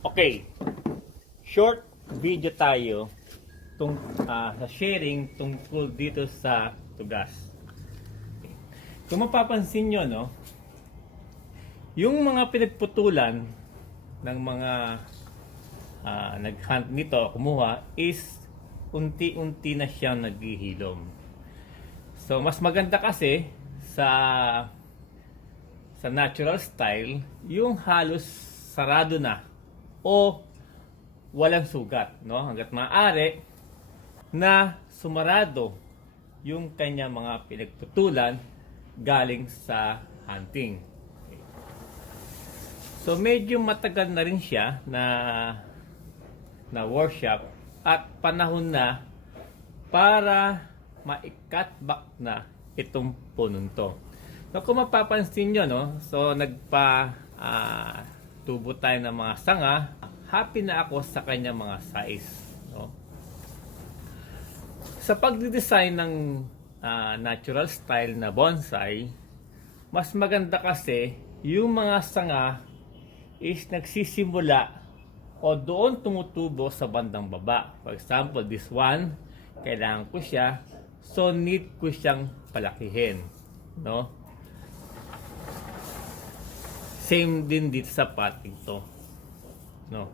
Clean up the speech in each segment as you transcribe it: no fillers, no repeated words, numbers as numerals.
Okay, short video tayo sa sharing tungkol dito sa tugas. Kung mapapansin nyo, no, yung mga pinagputulan ng mga nag-hunt nito, kumuha, is unti-unti na siyang naghihilom. So, mas maganda kasi sa natural style, yung halos sarado na o walang sugat, no? Hangga't maaari na sumarado yung kanya mga pinagputulan galing sa hunting. Okay. So medyo matagal na rin siya na workshop at panahon na para ma-cut back na itong punong to. So kung mapapansin nyo, no? So tubo tayo ng mga sanga. Happy na ako sa kanya mga size, no? Sa pagdidesign ng natural style na bonsai, mas maganda kasi yung mga sanga is nagsisimula o doon tumutubo sa bandang baba. For example, this one, kailangan ko siya, so need ko siyang palakihin, no? Same din dito sa potting to, no?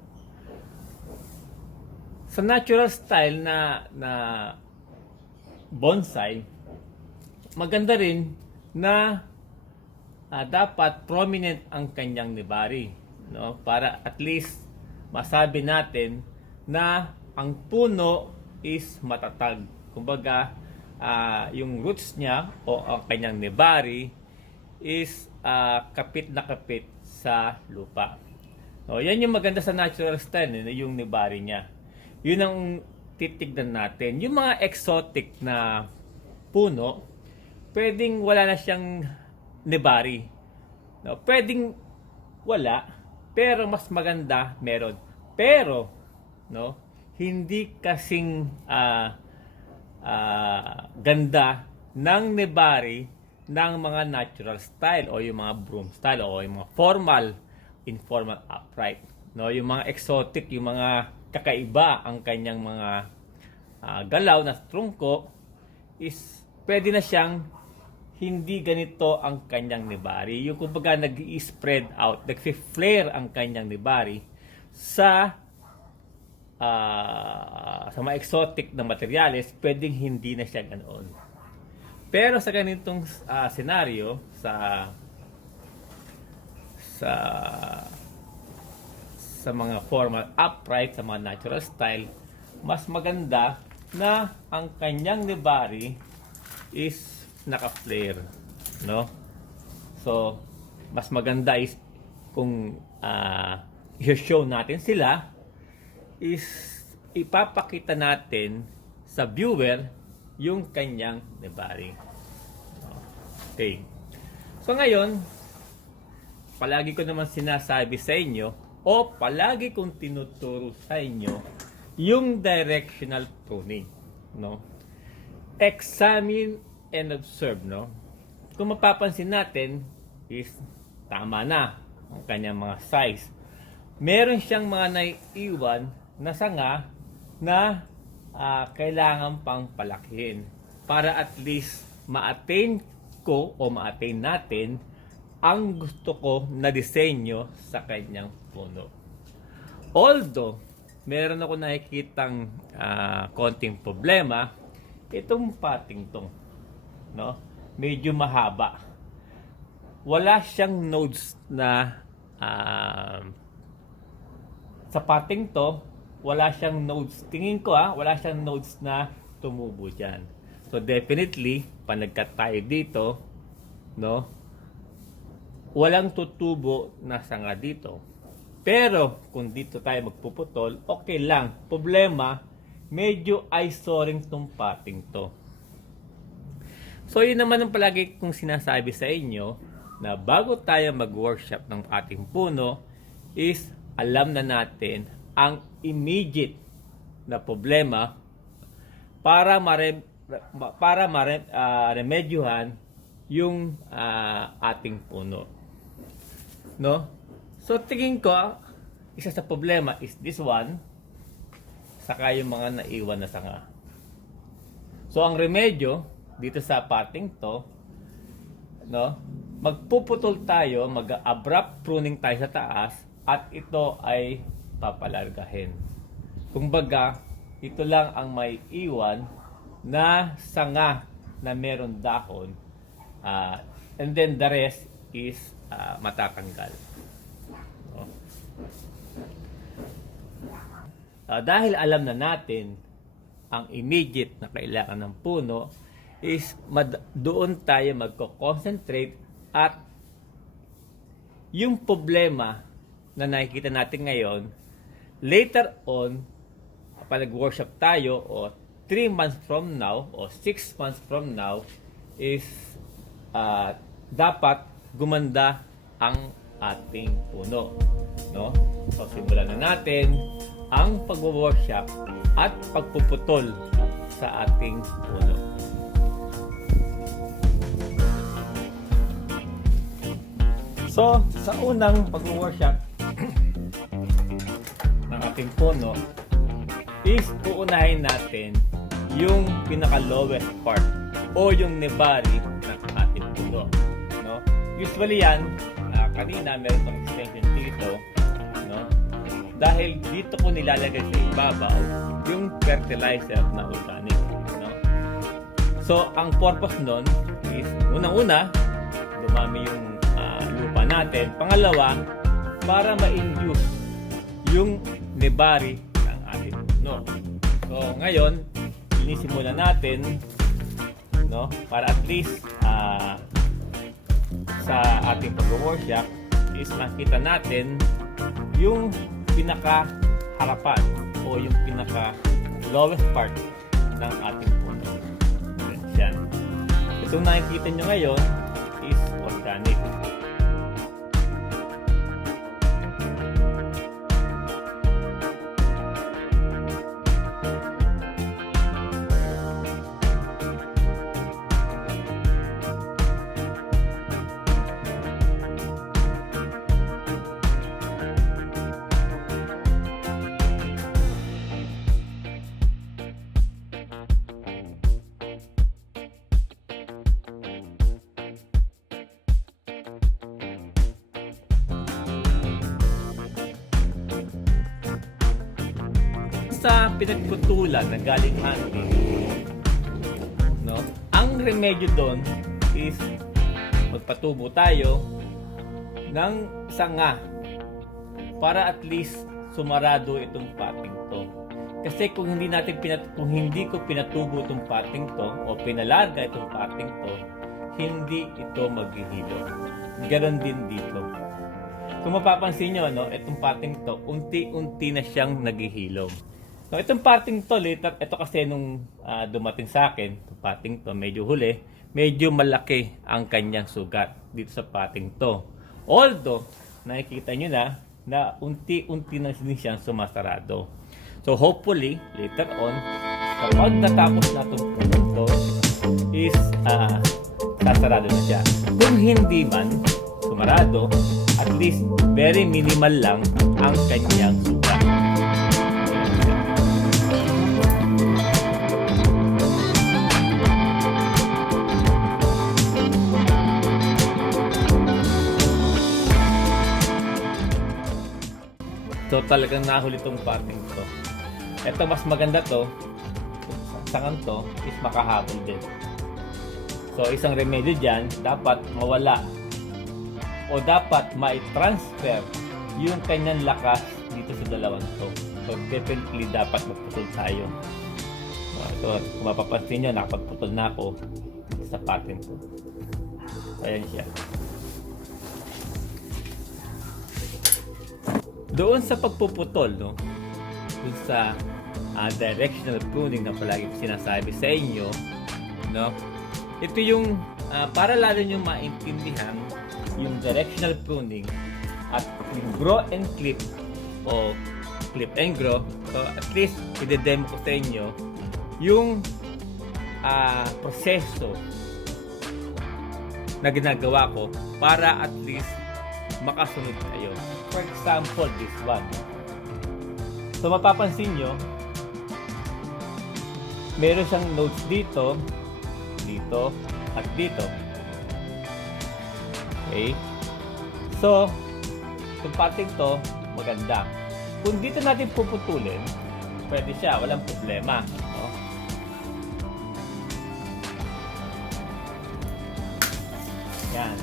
Sa natural style na bonsai, maganda rin na dapat prominent ang kanyang nibari, no? Para at least masabi natin na ang puno is matatag. Kumbaga, yung roots niya o ang kanyang nibari is kapit na kapit sa lupa. No, yan yung maganda sa natural style, yung nibari niya. Yun ang titignan natin. Yung mga exotic na puno, pwedeng wala na siyang nibari. No, pwedeng wala, pero mas maganda meron. Pero, no, hindi kasing ganda ng nibari ng mga natural style o yung mga broom style o yung mga formal, informal, upright. No, yung mga exotic, yung mga kakaiba ang kanyang mga galaw na trungko is pwede na siyang hindi ganito ang kanyang nibari. Yung kumbaga nag-i-spread out, nag-flare ang kanyang nibari sa mga exotic na materyales, pwedeng hindi na siya ganoon. Pero sa ganitong senaryo, sa mga formal upright, sa mga natural style, mas maganda na ang kanyang nibari is naka-flare, no? So, mas maganda is kung i-show natin sila, is ipapakita natin sa viewer yung kanyang nibari. Okay. So ngayon, palagi ko naman sinasabi sa inyo o palagi kong tinuturo sa inyo yung directional pruning, no? Examine and observe, no? Kung mapapansin natin is tama na ang kanyang mga size. Meron siyang mga naiiwan na sanga na kailangan pang palakihin para at least ma-attain ko o ma-attain natin ang gusto ko na disenyo sa kanyang puno. Although, meron ako nakikitang konting problema, itong potting to, no? Medyo mahaba. Wala siyang nodes na sa potting to, wala siyang nodes. Tingin ko wala siyang nodes na tumubo dyan. So definitely, pag nagkat tayo dito, no, walang tutubo na sanga dito. Pero kung dito tayo magpuputol, okay lang. Problema, medyo eyesore tong potting to. So yun naman ang palagi kong sinasabi sa inyo, na bago tayo mag-workshop ng ating puno, is alam na natin ang immediate na problema para remedyohan yung ating puno, no? So tingin ko isa sa problema is this one, saka yung mga naiwan na sanga. So ang remedyo dito sa parting to, no, magpuputol tayo, mag-abrupt pruning tayo sa taas at ito ay papalargahin. Kumbaga, ito lang ang may iwan na sanga na meron dahon, and then the rest is matatanggal. No? Dahil alam na natin ang immediate na kailangan ng puno is doon tayo magko-concentrate at yung problema na nakikita natin ngayon, later on, kapag nag-workshop tayo o 3 months from now o 6 months from now is dapat gumanda ang ating puno. No? So, simulan na natin ang pag-workshop at pagpuputol sa ating puno. So, sa unang pag-workshop ng ating puno is uunahin natin yung pinaka-lowest part o yung nebari ng ating puno. No? Usually yan, kanina meron pang extension dito, no? Dahil dito ko nilalagay sa ibabaw yung fertilizer na organic. No? So, ang purpose nun is, unang-una, dumami yung lupa natin. Pangalawa, para ma-induce yung nebari ng ating puno. So, ngayon, inisimulan natin, no? Para at least sa ating pag-workshop is makita natin yung pinaka-harapan o yung pinaka-lowest part ng ating puno. Yan. Itong nakikita nyo ngayon is organic. Sa pinagputulan na galing hunting, no, ang remedyo doon is magpatubo tayo ng sanga para at least sumarado itong pating to. Kasi kung hindi ko pinatubo itong pating to o pinalarga itong pating to, hindi ito maghihilo. Ganon din dito. Kung mapapansin nyo, no, itong pating to, unti-unti na siyang naghihilom. So, itong parting to, later, ito kasi nung dumating sa akin, itong parting to, medyo huli, medyo malaki ang kanyang sugat dito sa parting to. Although, nakikita nyo na unti-unti na siyang sumasarado. So, hopefully, later on, kapag natapos na itong punong to, is sasarado na siya. Kung hindi man sumarado, at least very minimal lang ang kanyang sugat. So talagang nahuli itong parting to. Ito mas maganda to, sangang to is makahabol din. So isang remedyo dyan, dapat mawala o dapat mai-transfer yung kanyang lakas dito sa dalawang to. So definitely dapat magputol tayo. So kung mapapansin nyo, nakapagputol na ako sa parting to. Ayan siya. Doon sa pagpuputol, no, doon sa directional pruning na palagi sinasabi sa inyo, no, ito yung para lalo nyo maintindihan yung directional pruning at yung grow and clip o clip and grow. So at least i-demo ko sa inyo yung proseso na ginagawa ko para at least makasunod kayo. For example, this one. So mapapansin nyo, meron siyang nodes dito, dito, at dito. Okay? So, itong parting to, maganda. Kung dito natin puputulin, pwede siya, walang problema. No? Yan.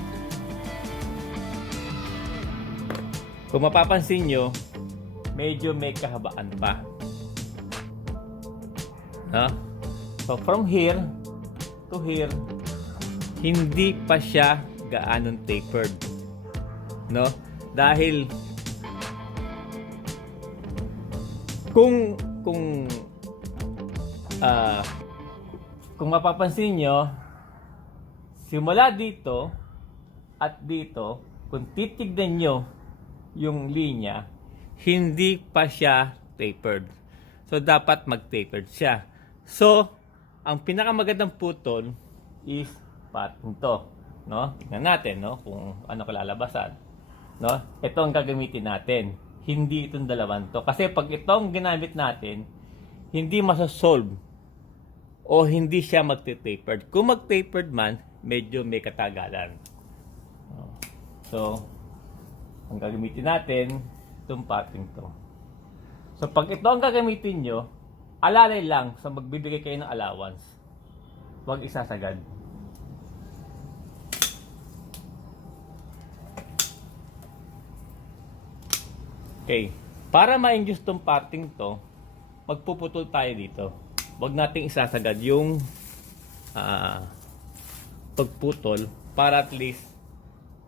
Kung mapapansin nyo, medyo may kahabaan pa. No? So, from here to here, hindi pa siya gaanong tapered. No? Dahil kung mapapansin nyo, simula dito at dito, kung titignan nyo yung linya, hindi pa siya tapered. So, dapat mag-tapered siya. So, ang pinakamagandang putol is pattern to. No? Tingnan natin, no? Kung ano kalalabasan. No? Ito ang gagamitin natin. Hindi itong dalawang to. Kasi pag itong ginamit natin, hindi masasolve o hindi siya magte-tapered. Kung mag-tapered man, medyo may katagalan. So, ang gagamitin natin, itong pattern to. So, pag ito ang gagamitin nyo, alalay lang sa magbibigay kayo ng allowance. Huwag isasagad. Okay. Para ma-induce tong parting to, magpuputol tayo dito. Huwag nating isasagad yung pagputol para at least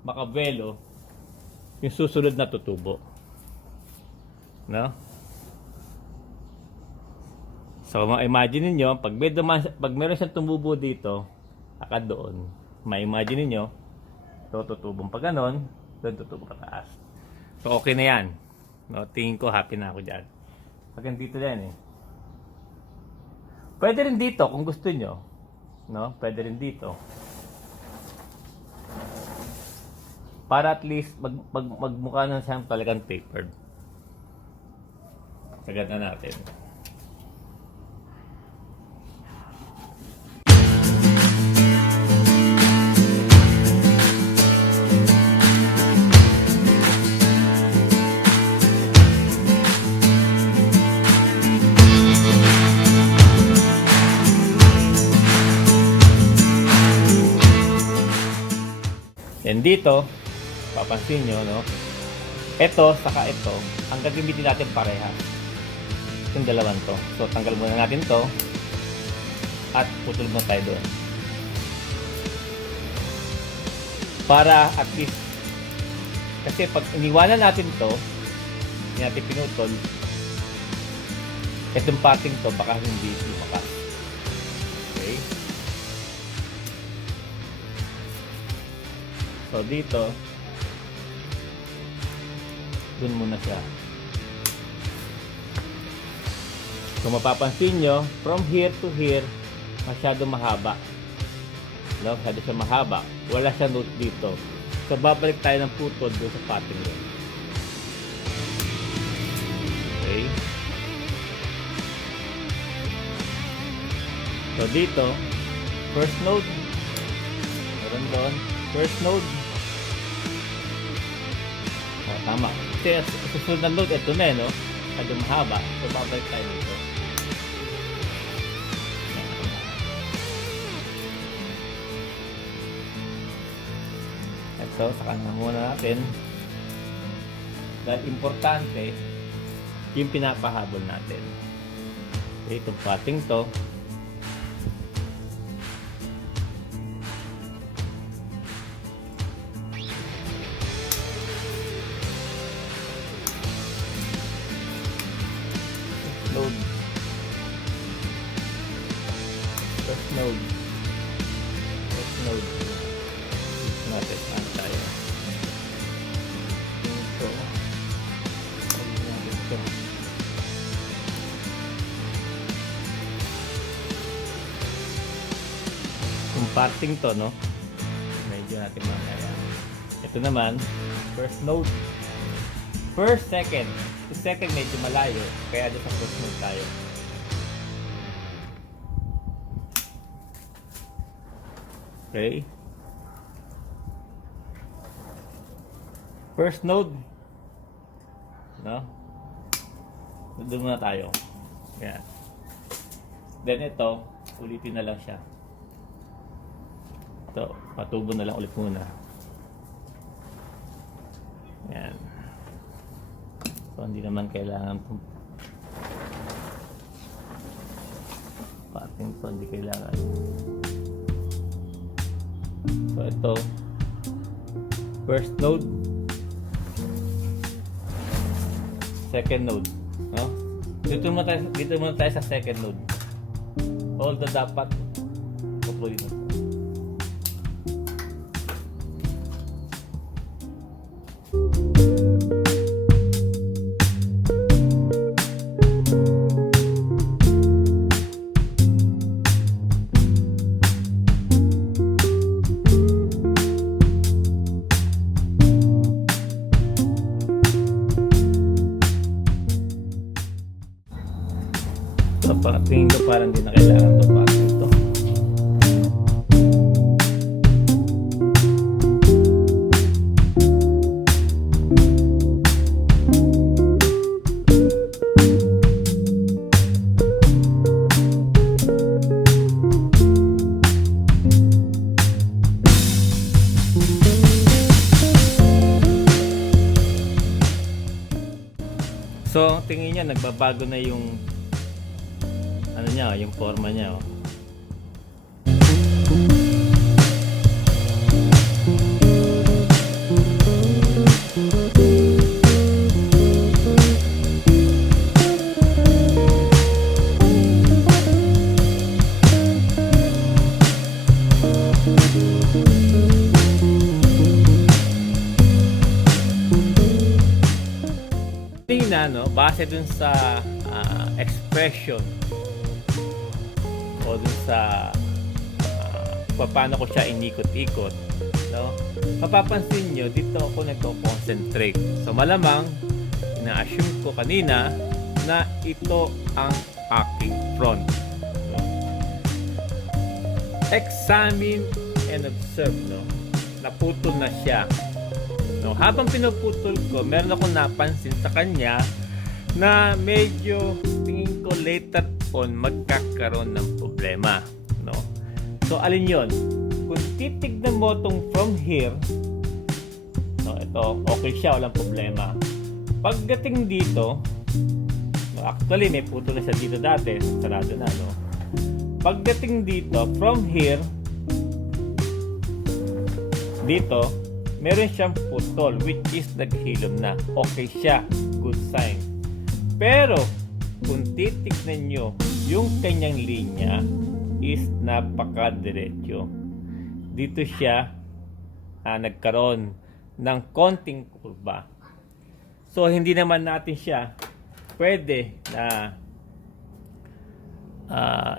makabelo yung susunod na tutubo. No? So, ma-imagine niyo pag meron siyang tumubo dito, akad doon. Ma-imagine niyo tutubong pa ganon, doon tutubo pataas. So, okay na yan. No, tingin ko happy na ako dyan. Pag dito yan eh. Pwede rin dito kung gusto nyo. No? Pwede rin dito. Para at least magmukha na siyang talagang tapered. Sagad na natin. Yan dito, papansin nyo, no? Ito, saka ito, ang gagamitin natin pareha. Yung dalawang to. So, tanggal muna natin to at putol mo tayo doon. Para at least, kasi pag iniwanan natin to, hindi natin pinutol, itong parting to, baka hindi lumakas. Okay? So, dito, dun muna siya. Kung mapapansin nyo, from here to here, masyado mahaba. No? Masyado siya mahaba. Wala siya note dito. So, babalik tayo ng putol doon sa pattern yun. Okay? So, dito, first note, meron doon, first note, tama. Kasi susunod na load, ito na no? Medyo mahaba. So, babalik tayo dito. So, saka na muna natin. Dahil importante, yung pinapahabol natin. Okay, itong pating to. Node. First node. First node. Natin ang tayo. Ito. Ito. Yung parting to, no? Medyo natin mamaya. Ito naman, first node. First, second. second medyo malayo, kaya doon sa first node tayo. Okay. First node, no? Doon muna tayo. Yan. Then ito, ulitin na lang siya. Ito, patubo na lang ulit muna. Yan. So, hindi naman kailangan pating to, hindi kailangan. So, ito, first node, second node, no? Dito muna tayo sa second node. Although dapat pupulin mo. So, tingin ko parang hindi na kailangan ito pating ito. So, tingin niya nagbabago na yung ano niya, yung forma niya. Oh. Tingnan, no, base dun sa expression o dun sa paano ko siya inikot-ikot, no? Mapapansin nyo, dito ako nagko-concentrate. So malamang, ina-assume ko kanina na ito ang aking front. No? Examine and observe, no? Naputol na siya. No? Habang pinuputol ko, meron akong napansin sa kanya na medyo tingin ko later on magkakaroon ng problema, no? So alin yon? Kung titignan mo tong from here, no, ito okay siya, walang problema. Pagdating dito, no, actually may putol na siya dito dati, sarado na, no? Pagdating dito, from here dito, meron siyang putol, which is naghilom na. Okay siya, good sign. Pero kung titignan nyo, yung kanyang linya is napakadiretso. Dito siya nagkaroon ng konting kurba. So, hindi naman natin siya pwede na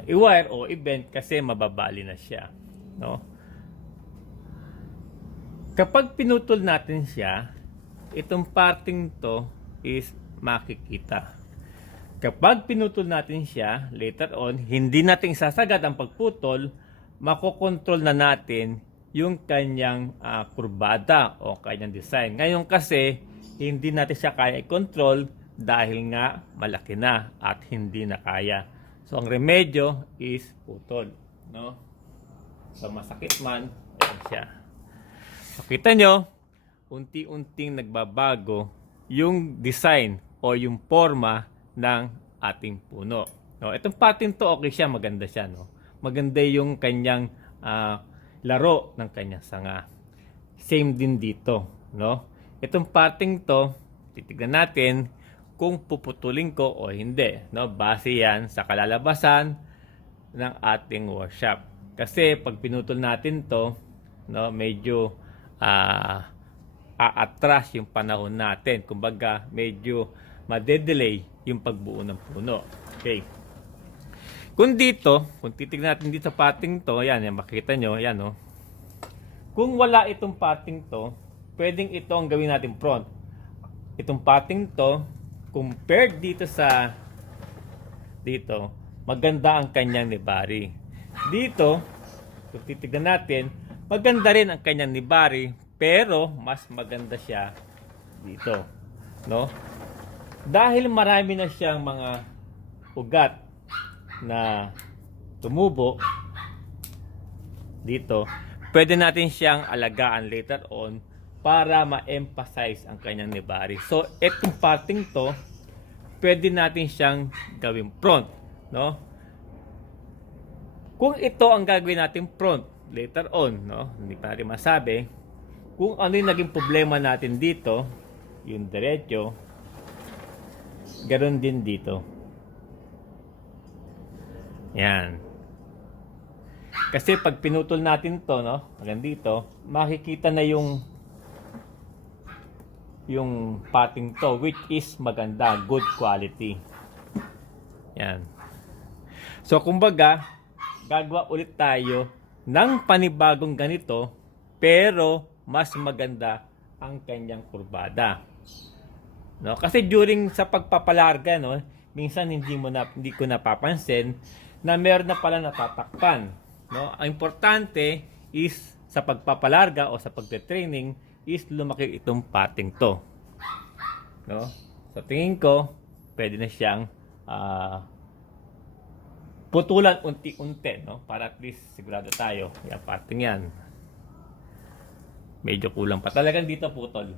i-wire o i-bend kasi mababali na siya. No? Kapag pinutol natin siya, itong parting to is makikita. Kapag pinutol natin siya, later on, hindi natin sasagad ang pagputol, makokontrol na natin yung kanyang kurbada o kanyang design. Ngayon kasi, hindi natin siya kaya i-control dahil nga malaki na at hindi na kaya. So, ang remedyo is putol. No? So, masakit man, ayan siya. So, kita nyo, unti-unting nagbabago yung design o yung forma ng ating puno. No, itong pattern to, okay siya, maganda siya, no. Maganda yung kanyang laro ng kanyang sanga. Same din dito, no. Itong pattern to, titignan natin kung puputulin ko o hindi, no. Base yan sa kalalabasan ng ating workshop. Kasi pag pinutol natin to, no, medyo a-atras yung panahon natin. Kumbaga, medyo madedelay yung pagbuo ng puno. Okay. Kung titignan natin dito sa pating to, yan, makikita nyo, yan, no. Kung wala itong pating to, pwedeng ito ang gawin natin front. Itong pating to, compared dito sa dito, maganda ang kanyang nibari. Dito, kung titignan natin, maganda rin ang kanyang nibari, pero mas maganda siya dito, no? Dahil marami na siyang mga ugat na tumubo dito, pwede natin siyang alagaan later on para ma-emphasize ang kanyang nibari. So, itong parting to, pwede natin siyang gawing front, no? Kung ito ang gagawin natin front later on, no? Hindi pa rin masabi kung ano yung naging problema natin dito, yung diretso, ganoon din dito. Yan. Kasi pag pinutol natin to, no, hanggang dito, makikita na yung pating to, which is maganda, good quality. Yan. So, kumbaga, gagawa ulit tayo ng panibagong ganito, pero mas maganda ang kanyang kurbada. No? Kasi during sa pagpapalarga, no, minsan hindi ko napapansin na meron na pala natatakpan. No? Ang importante is sa pagpapalarga o sa pagte-training is lumaki itong pating to. No? So tingin ko, pwede na siyang putulan unti-unti, no? Para at least sigurado tayo. Yan, pating yan. Medyo kulang pa. Talagang dito putol.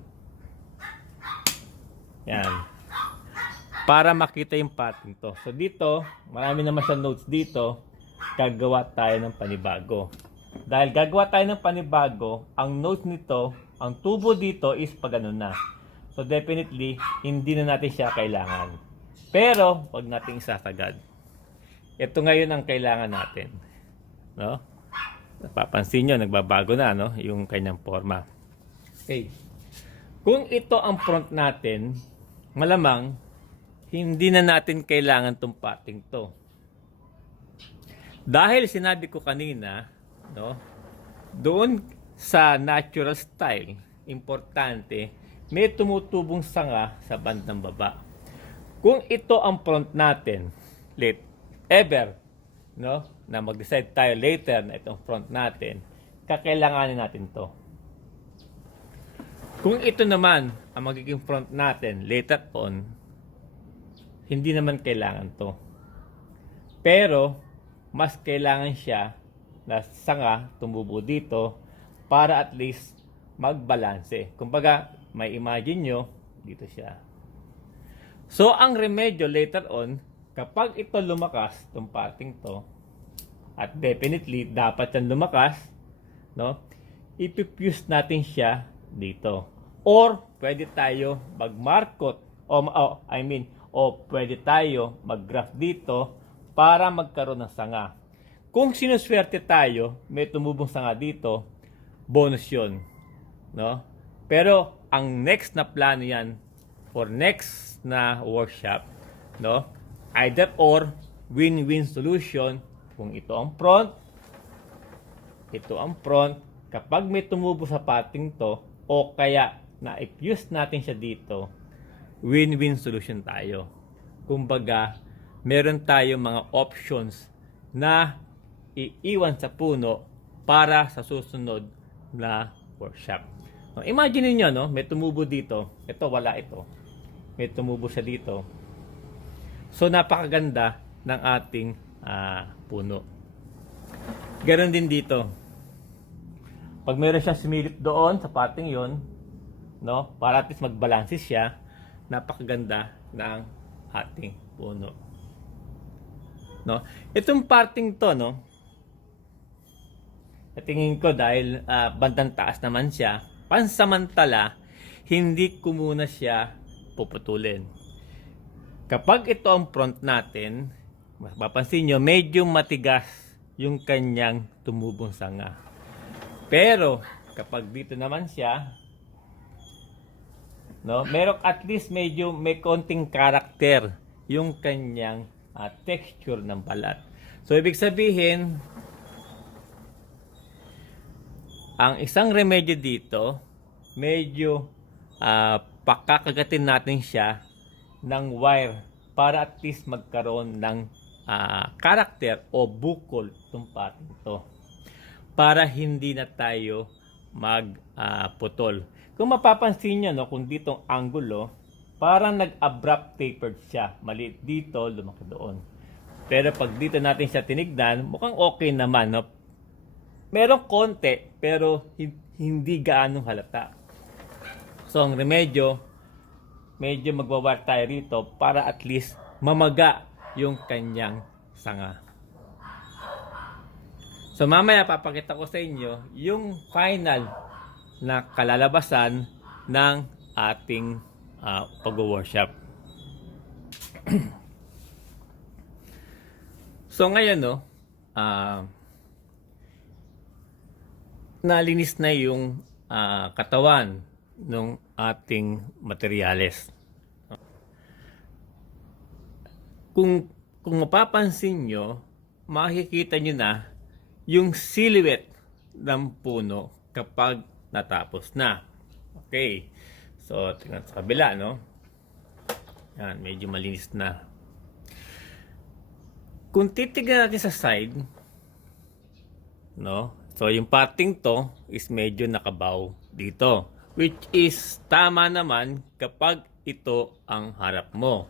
Yan. Para makita yung pating to. So dito, marami naman sa notes dito, gagawa tayo ng panibago. Dahil gagawa tayo ng panibago, ang notes nito, ang tubo dito is pag ano na. So definitely, hindi na natin siya kailangan. Pero, wag nating isasagad. Ito ngayon ang kailangan natin. No? Napapansin nyo, nagbabago na, no? Yung kanyang forma. Okay. Kung ito ang front natin, malamang, hindi na natin kailangan itong pating to. Dahil sinabi ko kanina, no? Doon sa natural style, importante, may tumutubong sanga sa bandang baba. Kung ito ang front natin, no, na mag-decide tayo later na itong front natin, kakailanganin natin to. Kung ito naman ang magiging front natin later on, hindi naman kailangan to. Pero, mas kailangan siya na sanga tumubo dito para at least magbalanse. Kumbaga, may imagine nyo, dito siya. So, ang remedyo later on, kapag ito lumakas, itong pating to, at definitely, dapat yan lumakas, no? Ipipuse natin siya dito. Or, pwede tayo mag-markot, o pwede tayo mag-graft dito para magkaroon ng sanga. Kung sinuswerte tayo, may tumubong sanga dito, bonus yun. No? Pero, ang next na plano yan, for next na workshop, no? Either or, win-win solution, kung ito ang front, kapag may tumubo sa pating to, o kaya na-fuse natin siya dito, win-win solution tayo. Kumbaga, meron tayong mga options na iiwan sa puno para sa susunod na workshop. No, imagine niyo, no, may tumubo dito. Ito, wala ito. May tumubo siya dito. So, napakaganda ng ating puno. Ganon din dito. Pag meron siya sumilip doon sa pating yon, no, para at least magbalanse siya, napakaganda ng ating puno. No? Itong parting to, no, tingin ko dahil bandang taas naman siya, pansamantala, hindi ko muna siya puputulin. Kapag ito ang front natin, mapapansin nyo, medyo matigas yung kanyang tumubong sanga. Pero, kapag dito naman siya, no, meron at least medyo may konting karakter yung kanyang texture ng balat. So, ibig sabihin, ang isang remedyo dito, medyo pakakagatin natin siya ng wire para at least magkaroon ng karakter o bukol itong pating to. Para hindi na tayo magputol. Kung mapapansin nyo, no, kung ditong angulo, parang nag-abrupt tapered siya. Maliit dito, lumaki doon. Pero pag dito natin siya tinignan, mukhang okay naman. No? Merong konti, pero hindi gaano halata. So, ang remedyo, medyo magwawar tayo rito para at least mamaga yung kanyang sanga. So, mamaya papakita ko sa inyo yung final na kalalabasan ng ating pag-worship. So, ngayon, no, nalinis na yung katawan ng ating materyales. Kung mapapansin nyo, makikita nyo na yung silhouette ng puno kapag natapos na. Okay. So, tingnan sa kabila, no? Yan, medyo malinis na. Kung titignan natin sa side, no? So, yung parting to is medyo nakabaw dito. Which is tama naman kapag ito ang harap mo.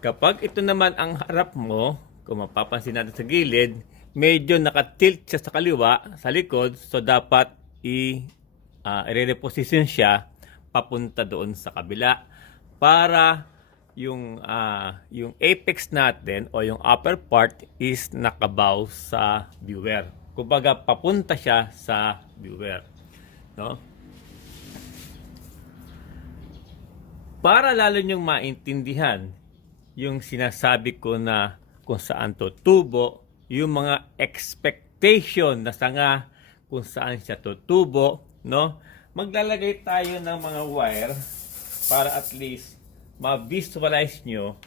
Kapag ito naman ang harap mo, kung mapapansin natin sa gilid, medyo nakatilt siya sa kaliwa, sa likod, so dapat i-reposition siya papunta doon sa kabila para yung apex natin o yung upper part is nakabow sa viewer. Kumbaga papunta siya sa viewer, no? Para lalo nyong maintindihan yung sinasabi ko na kung saan tutubo, yung mga expectation na sanga kung saan siya tutubo, no? Maglalagay tayo ng mga wire para at least ma-visualize nyo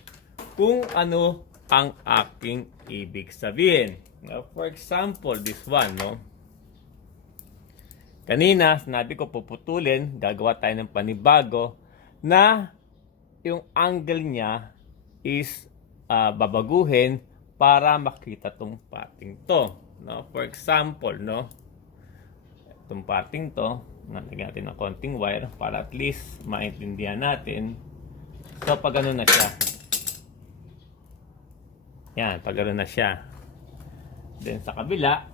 kung ano ang aking ibig sabihin. Now, for example, this one, no? Kanina, sinabi ko puputulin, gagawa tayo ng panibago na yung angle niya is babaguhin para makita tong pating to, no? For example, no, itong pating to, nalagyan natin ng konting wire para at least maintindihan natin. So, pag gano'n na siya, yan, pag gano'n na siya, then sa kabila,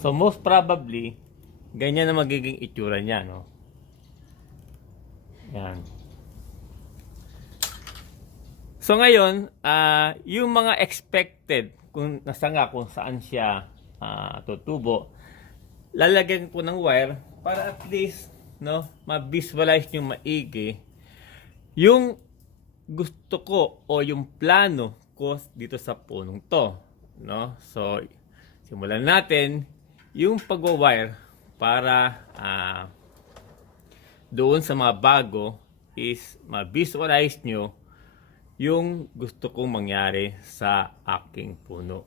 so most probably, ganyan na magiging itsura niya, no? Yan. So ngayon, yung mga expected, kung nasanga kung saan siya tutubo, lalagyan po ng wire para at least, no, ma-visualize nyo maigi yung gusto ko o yung plano ko dito sa punong to, no? So, simulan natin yung pagwa-wire para doon sa mga bago is ma-visualize nyo yung gusto kong mangyari sa aking puno.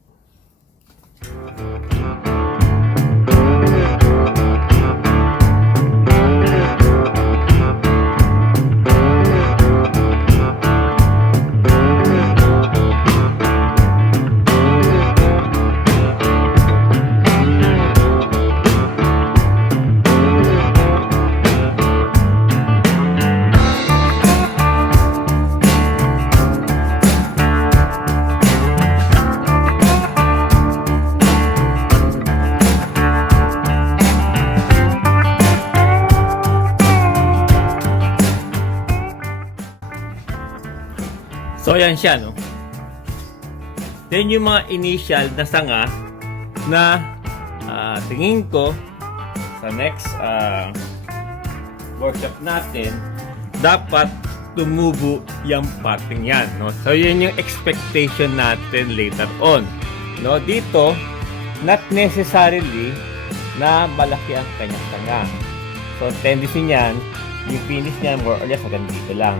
So, ayan siya, no? Then, yung mga initial na sanga na tingin ko sa next workshop natin, dapat tumubo yung pating yan, no? So, yun yung expectation natin later on. No? Dito, not necessarily na malaki ang kanyang sanga. So, tendency niyan, yung finish niya more or less hanggang dito lang.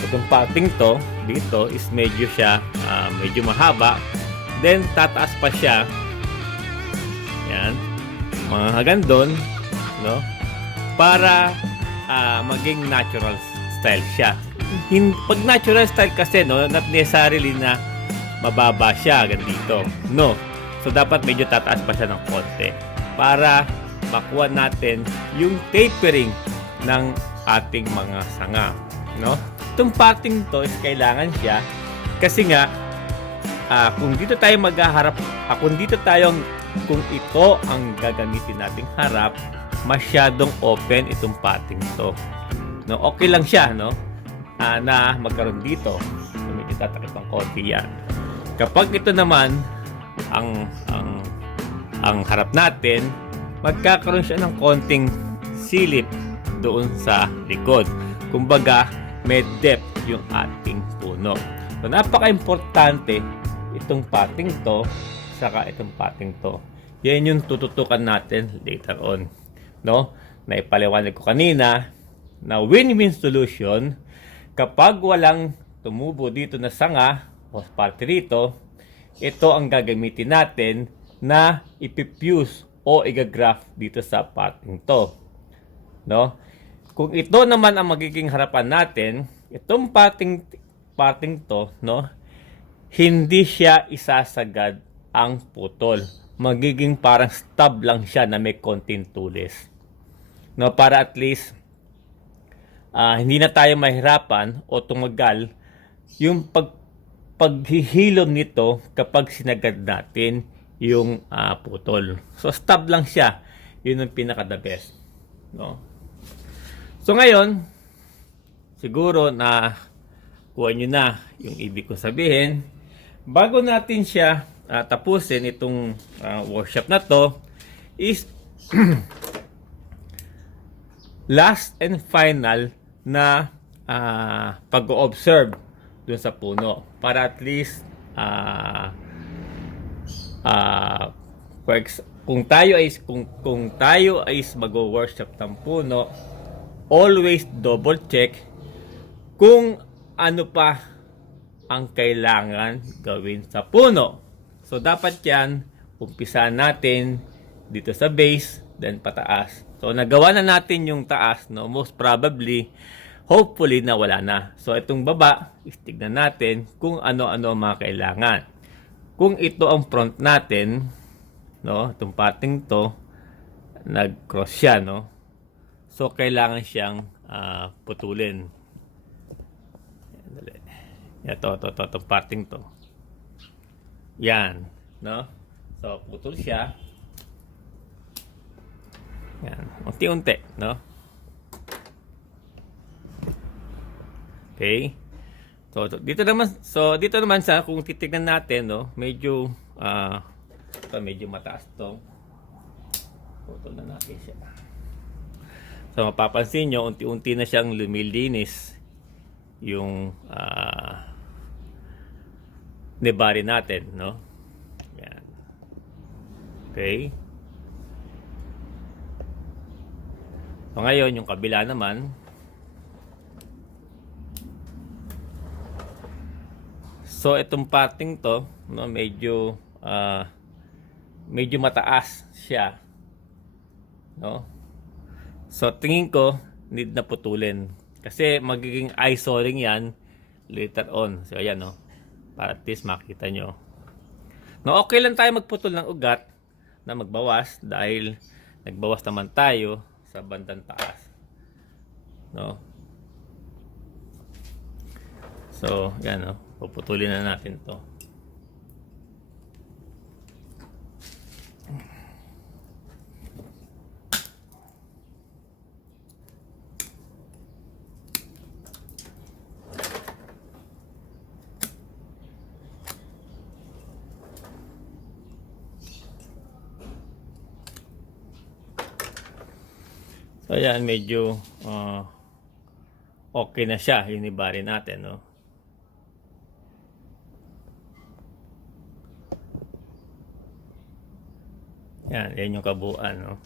Itong pating to, dito is medyo siya, medyo mahaba. Then, tataas pa siya. Yan. Mga hanggang doon, no? Para maging natural style siya. Pag natural style kasi, no, not necessarily na mababa siya hanggang dito. No. So, dapat medyo tataas pa siya ng konti para makuha natin yung tapering ng ating mga sanga, no? Itong parting to is kailangan siya kasi nga kung dito tayo maghaharap, kung ito ang gagamitin nating harap, masyadong open itong parting to, no? Okay lang siya, no? Na magkaroon dito. So, medyo tatakip ang konti yan. Kapag ito naman ang harap natin, magkakaroon siya ng konting silip doon sa likod. Kumbaga, may depth yung ating puno. So, napaka-importante itong parting to, saka itong parting to. Yan yung tututukan natin later on. No? Naipaliwanag ko kanina na win-win solution kapag walang tumubo dito na sanga o parte rito, ito ang gagamitin natin na ipipuse o igagraph dito sa parting to. No? Kung ito naman ang magiging harapan natin, itong parting to, no, hindi siya isasagad ang putol. Magiging parang stub lang siya na may konting tulis. No, para at least hindi na tayo mahirapan o tumagal yung paghihilom nito kapag sinagad natin yung putol. So stub lang siya. Yun ang pinaka the best. No? So ngayon, siguro na kuha nyo na yung ibig ko sabihin. Bago natin siya tapusin itong workshop na to, is last and final na pag-observe dun sa puno. Para at least kung tayo ay mag-workshop ng puno, always double check kung ano pa ang kailangan gawin sa puno. So dapat yan, umpisahan natin dito sa base, then pataas. So nagawa na natin yung taas, no? Most probably, hopefully na wala na. So itong baba, tignan natin kung ano-ano ang mga kailangan. Kung ito ang front natin, no, itong parting to, nag-cross siya, no? So, kailangan siyang putulin. Itong parting to. Yan. No? So, putol siya. Yan. Unti-unti. No? Okay. Dito naman sa, kung titignan natin, no, medyo, medyo mataas to. Putol na natin siya. So mapapansin nyo, unti-unti na siyang lumilinis yung nebari natin, no? Yan. Okay. So ngayon, yung kabila naman. So itong parting to, no, medyo mataas siya, no? So, tingin ko, need na putulin. Kasi, magiging eye-soring yan later on. So, ayan, no? Para at least makita nyo. No, okay lang tayo magputol ng ugat na magbawas dahil nagbawas naman tayo sa bandang taas. No? So, yan, no? Puputulin na natin to. So ayan, medyo okay na siya, yung ibari natin, no? Yan yung kabuuan, no?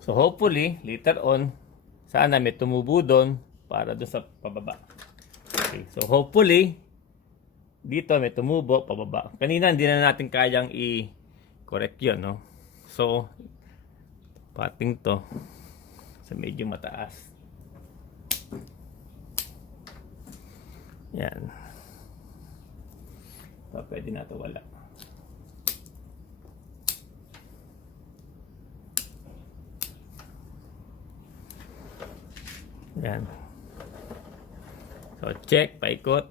So hopefully, later on, sana may tumubo doon para doon sa pababa. Okay, so hopefully, dito may tumubo, pababa. Kanina hindi na natin kayang i-correct yun, no? So, pating to sa medyo mataas. Yan. So, pwede na ito wala. Yan. So, check, paikot.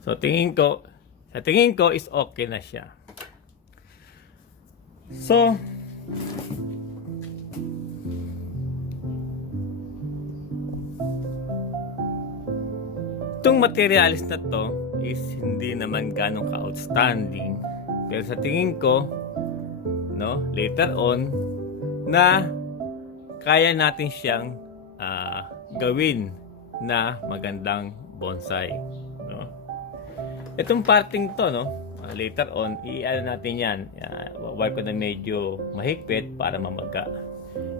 So, sa tingin ko is okay na siya. So, itong materials na to is hindi naman ganong ka-outstanding. Pero sa tingin ko, no, later on, na kaya natin siyang gawin na magandang bonsai. No? Itong parting to, no, later on, i-ano natin yan. Wipe ko na medyo mahigpit para mamaga.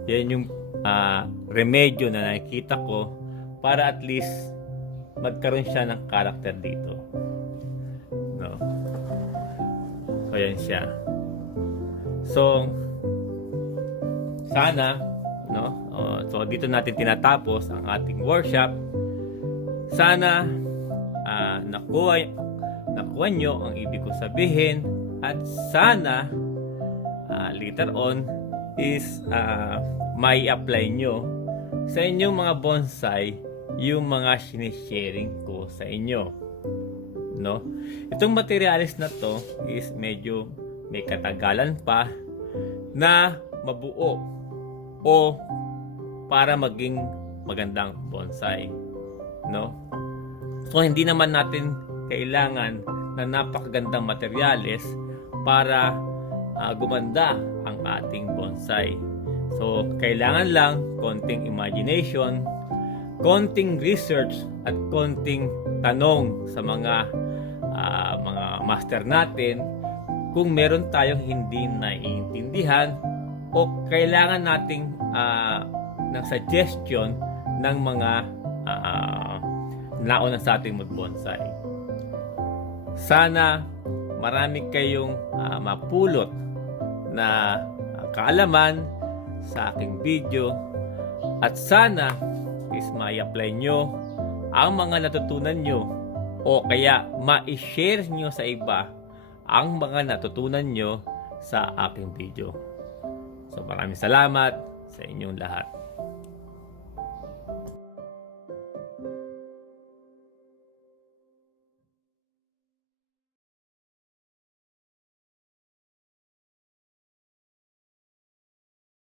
Yan yung remedyo na nakikita ko para at least magkaroon siya ng character dito. No? So, yan siya. So, sana, no? So, dito natin tinatapos ang ating workshop. Sana, nakuha nyo ang ibig ko sabihin, at sana, later on, is may apply nyo sa inyong mga bonsai yung mga sinisharing ko sa inyo, no? Itong materials na to is medyo may katagalan pa na mabuo o para maging magandang bonsai, no? So, hindi naman natin kailangan na napakagandang materyales para gumanda ang ating bonsai. So, kailangan lang konting imagination, konting research at konting tanong sa mga master natin kung meron tayong hindi naiintindihan o kailangan nating ng suggestion ng mga nauna sa ating mag-bonsai. Sana marami kayong mapulot na kaalaman sa aking video, at sana is ma-apply nyo ang mga natutunan nyo o kaya ma-share nyo sa iba ang mga natutunan nyo sa aking video. So, maraming salamat sa inyong lahat.